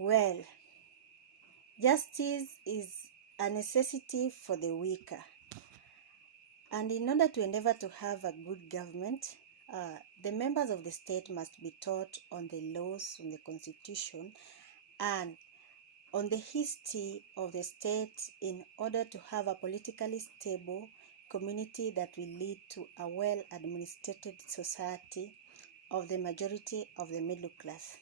Well, justice is a necessity for the weaker. And in order to endeavor to have a good government, the members of the state must be taught on the laws, on the constitution, and on the history of the state in order to have a politically stable community that will lead to a well-administrated society of the majority of the middle class.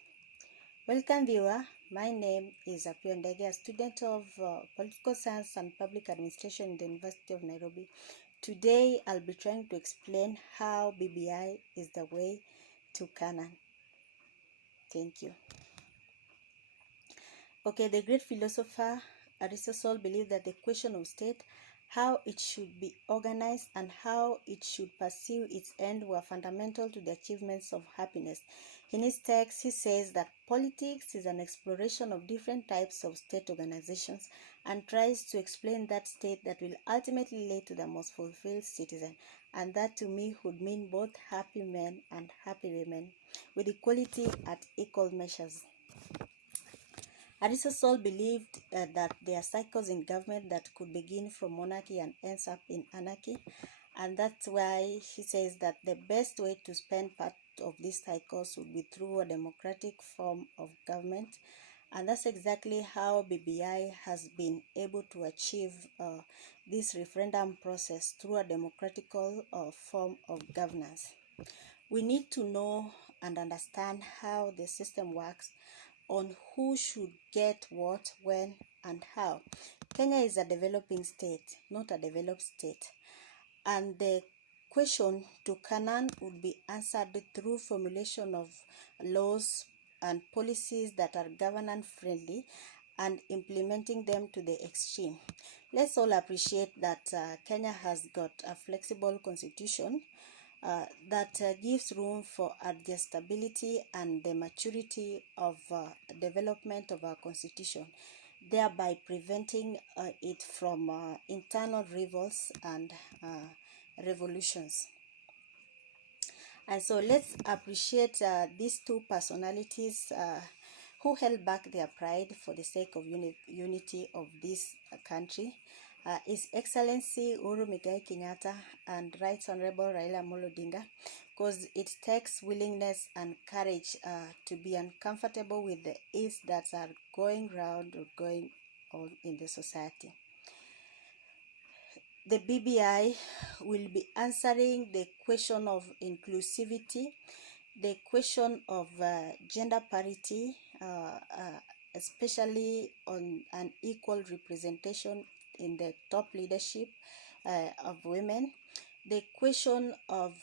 Welcome viewer, my name is Apiyo Ndege, a student of Political Science and Public Administration in the University of Nairobi. Today I'll be trying to explain how BBI is the way to Canaan. Thank you. Okay, the great philosopher Aristotle believed that the question of state, how it should be organized and how it should pursue its end were fundamental to the achievements of happiness. In his text, he says that politics is an exploration of different types of state organizations and tries to explain that state that will ultimately lead to the most fulfilled citizen. And that to me would mean both happy men and happy women with equality at equal measures. Aristotle believed that there are cycles in government that could begin from monarchy and ends up in anarchy, and that's why he says that the best way to spend part of these cycles would be through a democratic form of government, and that's exactly how BBI has been able to achieve this referendum process through a democratical form of governance. We need to know and understand how the system works, on who should get what, when, and how. Kenya is a developing state, not a developed state. And the question to Canaan would be answered through formulation of laws and policies that are governance friendly and implementing them to the extreme. Let's all appreciate that Kenya has got a flexible constitution that gives room for adjustability and the maturity of development of our constitution, thereby preventing it from internal revolts and revolutions. And so let's appreciate these two personalities who held back their pride for the sake of unity of this country. His Excellency Uhuru Muigai Kenyatta and Right Honorable Raila Amolo Odinga, because it takes willingness and courage to be uncomfortable with the ills that are going round or going on in the society. The BBI will be answering the question of inclusivity, the question of gender parity, especially on an equal representation in the top leadership of women, the question of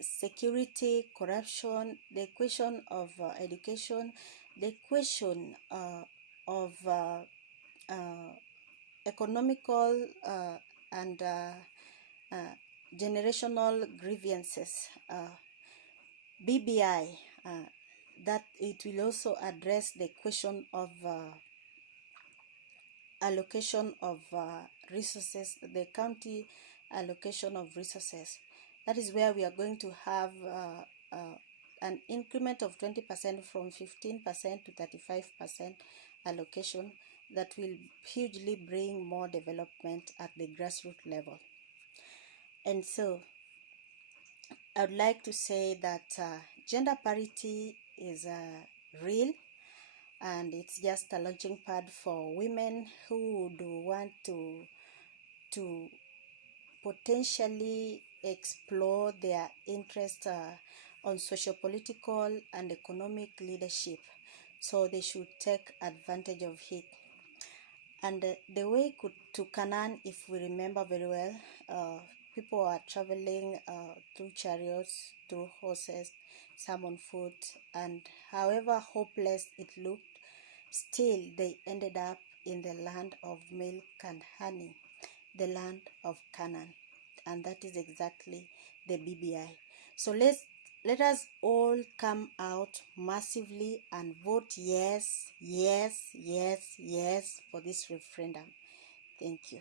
security, corruption, the question of education, the question of economical and generational grievances. BBI, that it will also address the question of allocation of resources, the county allocation of resources. That is where we are going to have an increment of 20% from 15% to 35% allocation that will hugely bring more development at the grassroots level. And so I would like to say that gender parity is real, and it's just a launching pad for women who would want to potentially explore their interest on socio-political and economic leadership. So they should take advantage of it. And the way to Canaan, if we remember very well, people are traveling through chariots, through horses, some on foot, and however hopeless it looked, still they ended up in the land of milk and honey, the land of Canaan. And that is exactly the BBI. So let us all come out massively and vote yes, yes, yes, yes for this referendum. Thank you.